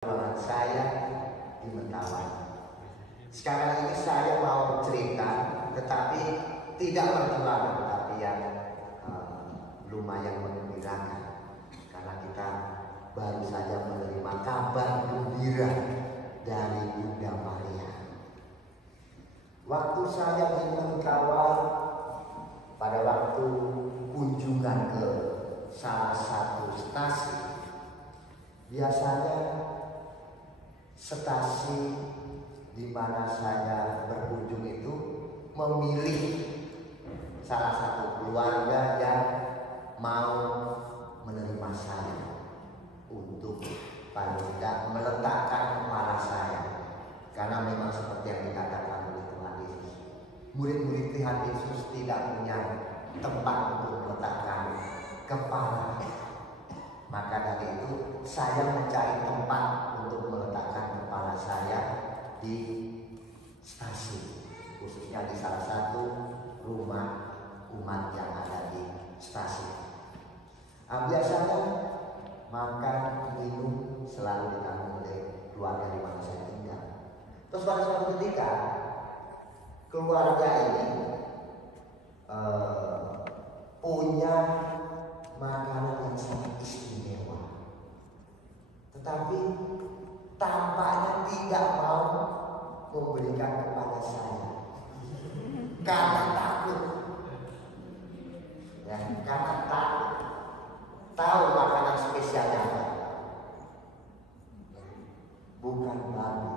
perjuangan saya di Mentawai. Sekarang ini saya mau cerita, tetapi tidak perjuangan, tetapi yang lumayan menggembirakan, karena kita baru saja menerima kabar gembira dari Bunda Maria. Waktu saya di Mentawai, pada waktu kunjungan ke salah satu stasi, biasanya stasi di mana saya berkunjung itu memilih salah satu keluarga yang mau menerima saya untuk paling tidak meletakkan kepala saya, karena memang seperti yang dikatakan oleh Tuhan Yesus, murid-murid Tuhan Yesus tidak punya tempat untuk meletakkan kepala. Maka dari itu saya mencari tempat untuk meletakkan kepala saya di stasiun, khususnya di salah satu rumah umat yang ada di stasiun. Biasanya makan minum selalu ditanggung oleh keluarga di mana saya tinggal. Terus pada suatu ketika keluarga ini punya makanan yang sangat istimewa, tetapi tampaknya tidak mau memberikan kepada saya karena takut, ya, karena takut. Tahu makanan spesialnya apa? Bukan babi,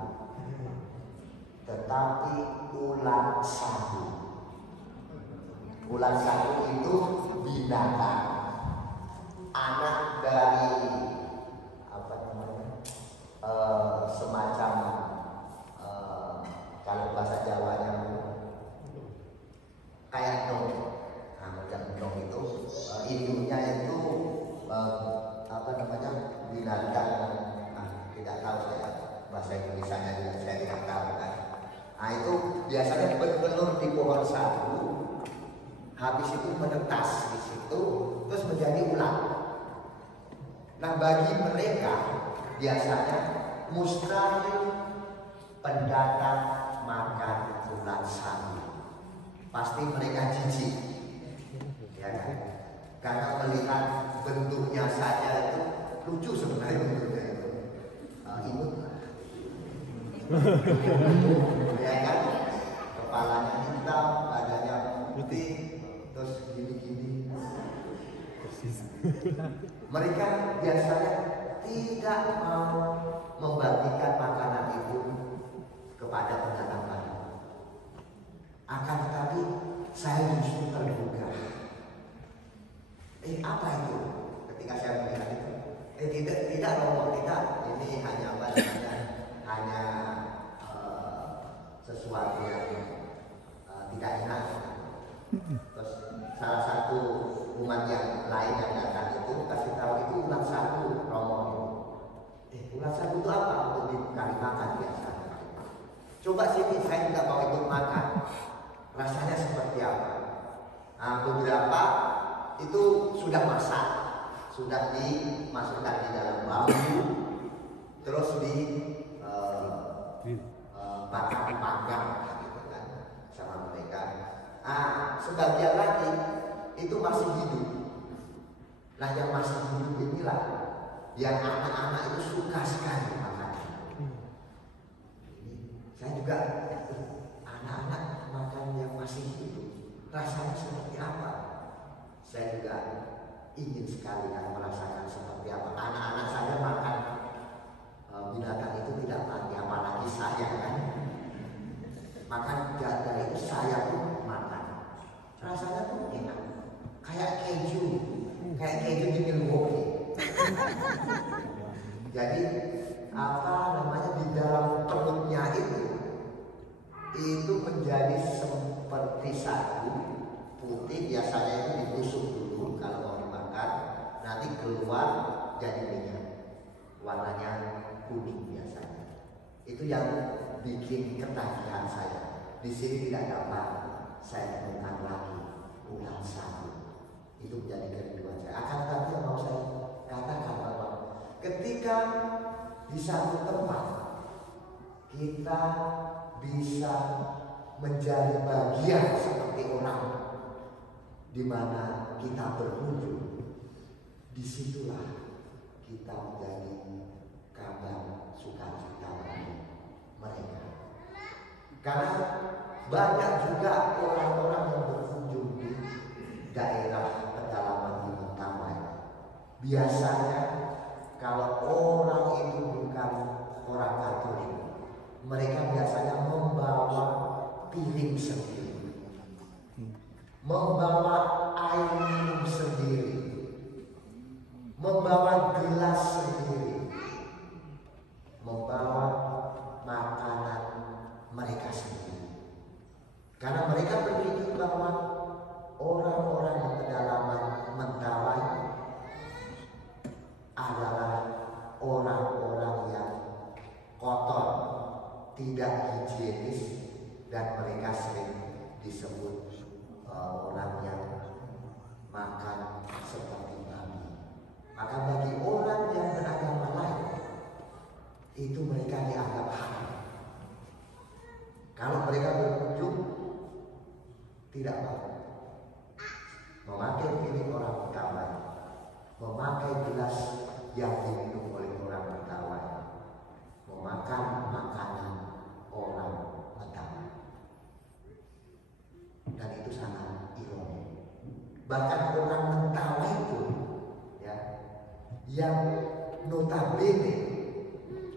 tetapi ulat sagu. Ulat sagu itu binatang, anak dari apa namanya, semacam kalau bahasa Jawanya kayak dong. Nah, macam dong itu induknya itu apa namanya, binatang, tidak tahu saya bahasa Indonesianya juga, saya tidak tahu kan. Nah, itu biasanya bertelur di pohon sagu, habis itu menetas di situ, terus menjadi ulat. Nah, bagi mereka biasanya mustahil pendatang makan ulat sagu. Pasti mereka jijik, ya kan? Karena melihat bentuknya saja itu lucu sebenarnya bentuknya itu. Imut, ya kan? Kepalanya hitam, badannya putih, terus gini-gini. Mereka biasanya tidak mau membagikan makanan itu kepada pendatang baru. Akan tetapi saya justru terbuka. Apa itu? Ketika saya melihat itu, tidak ngomong, tidak. Ini hanya apa namanya? Hanya sesuatu yang tidak enak. Terus salah satu umat yang lain yang datang itu kasih tahu itu ulat sagu, romo. Ulat sagu itu apa? Untuk dikali makan biasa. Coba sini, saya tidak mau ikut makan. Rasanya seperti apa? Nah, beberapa itu sudah masak, sudah dimasukkan di dalam bambu, terus panggang gitu kan sama mereka. Sebagian lagi itu masih hidup. Nah, yang masih hidup inilah yang anak-anak itu suka sekali makan. Saya juga, anak-anak makan yang masih hidup rasanya seperti apa? Saya juga ingin sekali kan merasakan seperti apa. Anak-anak saya makan binatang itu tidak mati, apalagi saya kan. Makan gada itu saya pun makan. Rasanya tuh enak, kayak keju di Milwaukee. Jadi apa namanya, di dalam perutnya itu menjadi seperti sagu putih, biasanya itu ditusuk dulu kalau mau dimakan, nanti keluar jadi minyak, warnanya kuning biasanya. Itu yang bikin ketagihan saya. Di sini tidak dapat saya temukan lagi ulat sagu. Itu menjadi kerinduan saya. Akan tetapi yang mau saya katakan bahwa ketika di satu tempat kita bisa menjadi bagian seperti orang di mana kita berkunjung. Disitulah kita menjadi kabar sukacita bagi mereka. Karena banyak juga orang-orang yang berkunjung di daerah pedalaman di Mentawai. Biasanya kalau orang itu bukan orang Katolik, mereka biasanya membawa piring sendiri, membawa air minum sendiri, membawa gelas sendiri, membawa makanan mereka sendiri. Karena mereka berpikir bahwa orang-orang di pedalaman Mentawai adalah orang-orang yang kotor, tidak higienis, dan mereka sering disebut orang yang makan seperti babi. Maka bagi orang yang beragama lain, itu mereka dianggap haram. Kalau mereka berkunjung, tidak mau memakai piring orang Mentawai, memakai gelas yang diminum oleh orang Mentawai, memakan makanan orang Mentawai. Dan itu sangat ironi. Bahkan orang Mentawai itu ya, yang notabene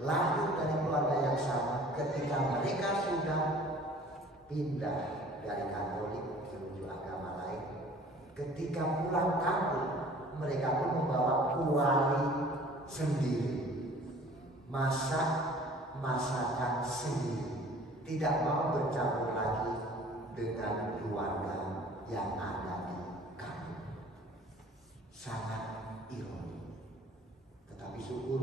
lahir dari keluarga yang sama, ketika mereka sudah pindah dari Katolik menuju agama lain, ketika pulang kampung mereka pun membawa kuali sendiri, masak masakan sendiri, tidak mau bercampur lagi dengan keluarga yang ada di kampung. Sangat ironi. Tetapi syukur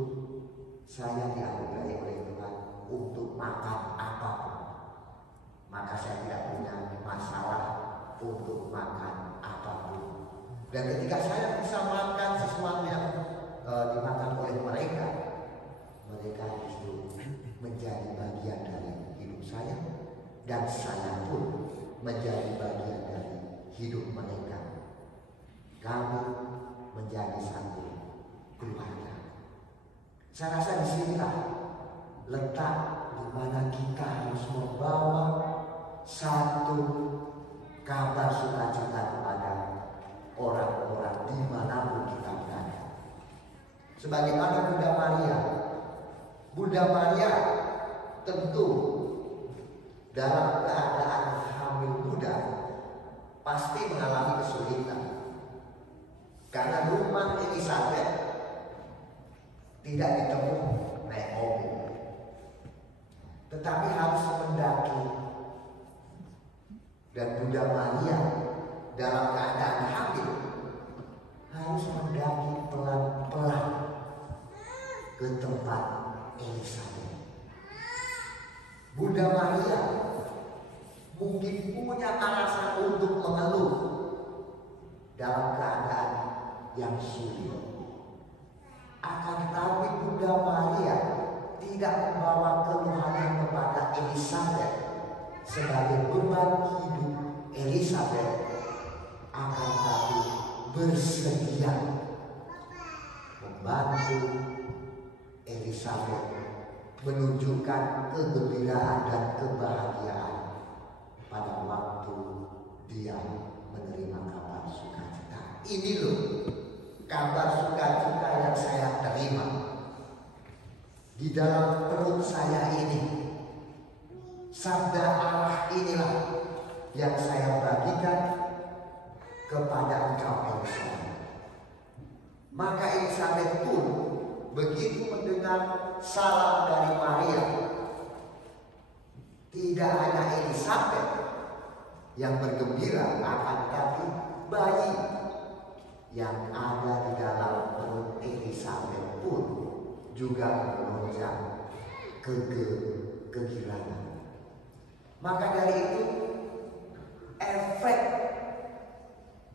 saya dianugerahi oleh Tuhan untuk makan apapun, maka saya tidak punya masalah untuk makan apapun. Dan ketika saya bisa makan sesuatu yang dimakan oleh mereka, mereka justru menjadi bagian dari hidup saya, dan saya pun menjadi bagian dari hidup mereka. Kami menjadi satu keluarga. Saya rasa disinilah letak di mana kita harus membawa satu kabar sukacita kepada orang-orang dimanapun kita berada. Sebagaimana Bunda Maria tentu dalam keadaan hamil muda pasti mengalami kesulitan, karena rumah Elizabeth tidak ditempuh naik mobil, tetapi harus mendaki. Dan Bunda Maria dalam keadaan hamil harus mendaki pelan-pelan ke tempat Elizabeth. Bunda Maria mungkin punya alasan untuk mengeluh dalam keadaan yang sulit. Akan tetapi Bunda Maria tidak membawa keluhannya kepada Elizabeth sebagai beban hidup Elizabeth, akan tetapi bersedia membantu Elizabeth menunjukkan kegembiraan dan kebahagiaan pada waktu dia menerima kabar sukacita. Ini loh kabar sukacita yang saya terima di dalam perut saya ini. Sabda Allah inilah yang saya bagikan kepada engkau Elizabeth. Maka Elizabeth pun begitu mendengar salam dari Maria, tidak hanya Elizabeth yang bergembira, akan tetapi bayi yang ada di dalam perut Elizabeth pun juga melonjak kegirangan. Maka dari itu, efek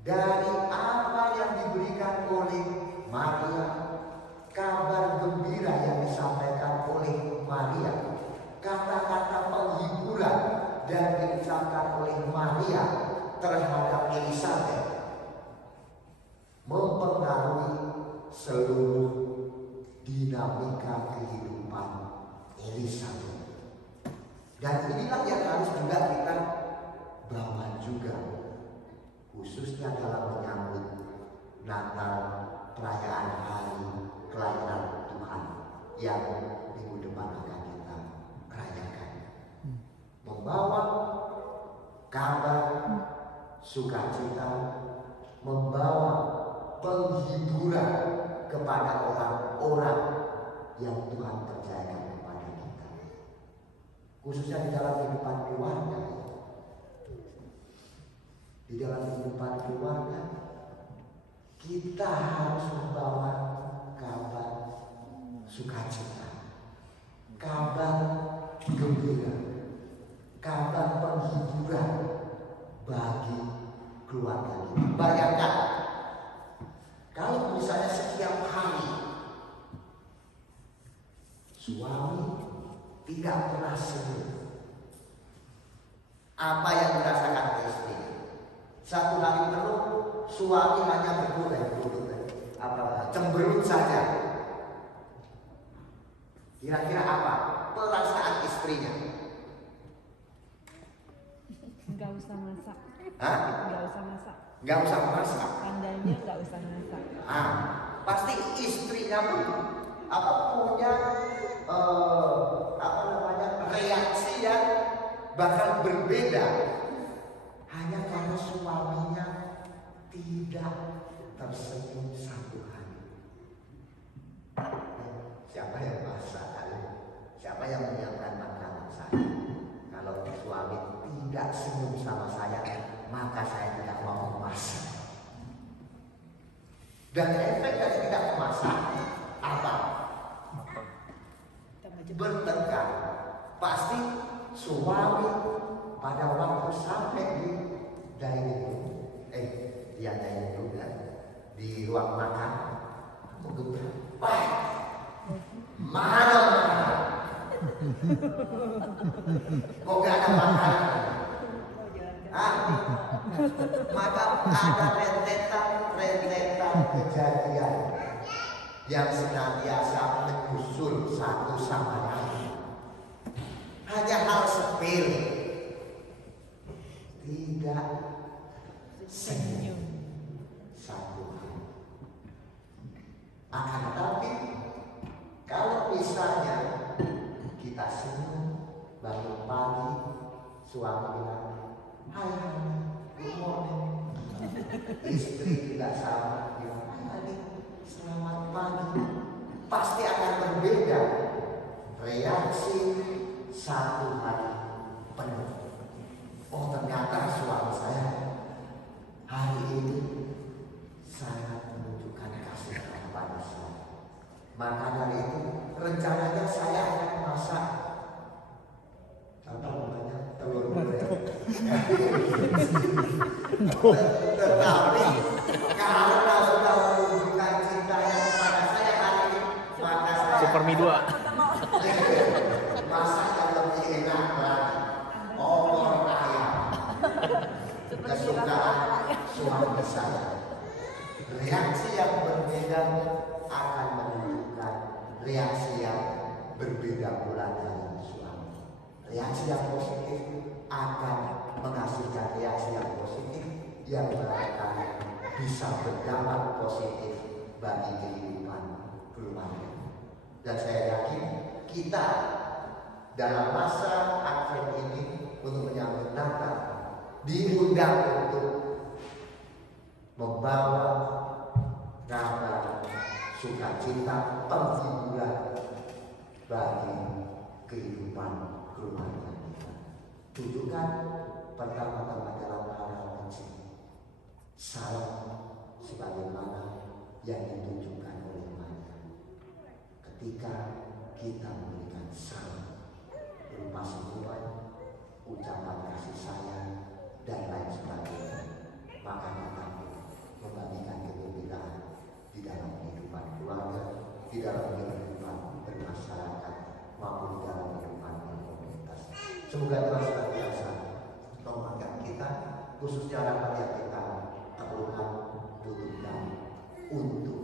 dari apa yang diberikan oleh Maria kabar gembira yang disampaikan oleh Maria, kata-kata penghiburan yang diucapkan oleh Maria terhadap Elizabeth mempengaruhi seluruh dinamika kehidupan Elizabeth. Dan inilah yang harus juga kita bawa juga, khususnya dalam menyambut Natal, perayaan hari kelahiran Tuhan yang minggu depan akan kita rayakan. Membawa kabar sukacita, membawa penghiburan kepada orang-orang yang Tuhan percayakan kepada kita, khususnya di dalam kehidupan keluarga. Di dalam kehidupan keluarga kita harus membawa kabar sukacita, kabar gembira, kabar penghiburan bagi keluarga kita. Bayangkan kalau misalnya setiap hari suami tidak pernah senyum, apa yang dirasakan istri? Satu hari penuh suami hanya cemberut saja. Kira-kira apa perasaan istrinya? Nggak usah masak. Hah? Nggak usah masak. Nggak usah masak. Tandanya nggak usah masak. Pasti istrinya pun punya reaksi yang bakal berbeda hanya karena suaminya tidak tersenyum satu hari. Siapa yang masak kali? Siapa yang menyiapkan makanan saya? Kalau suami tidak senyum sama saya, maka saya tidak mau memasak. Dan efek dari tidak memasak apa? Bertengkar. Pasti suami pada waktu sampai di dining room, dining room kan, di ruang makan, kamu geber, mana makanan? Kok gak ada makanan? Maka ada rentetan kejadian yang senantiasa menyusul satu sama lain. Hanya hal sepele, tidak senyum satu hari. Akan tetapi kalau misalnya kita senyum bangun pagi, suami bilang, "Hai, good morning." Istri tidak sama, bilang, "Hai, selamat pagi." Pasti akan berbeda reaksi satu hari penuh. Oh, ternyata suami saya hari ini sangat menunjukkan kasih kepada saya. Maka dari itu rencananya saya akan masak telur goreng. Tetapi karena sudah menunjukkan cintanya kepada saya hari ini, maka saya Super Mi 2. masak yang lebih enak lagi. Opor ayam kesukaan suami saya. Reaksi yang berbeda akan menunjukkan reaksi yang berbeda pula dari suami. Reaksi yang positif akan menghasilkan reaksi yang positif yang barangkali bisa berdampak positif bagi kehidupan keluarga. Dan saya yakin kita dalam masa Advent ini untuk menyambut Natal diundang untuk membawa kabar sukacita, penghiburan bagi kehidupan keluarga kita. Tunjukkan pertama-tama dalam hal kecil, salam sebagaimana yang ditunjukkan oleh Maria. Ketika kita memberikan salam berupa senyuman, ucapan kasih sayang, dan lain sebagainya, maka kita membagikan kegembiraan di dalam kehidupan keluarga di dalam kehidupan bermasyarakat maupun di dalam kehidupan komunitas. Semoga Tuhan senantiasa menguatkan kita, khususnya orang yang kita perlukan tuntutan untuk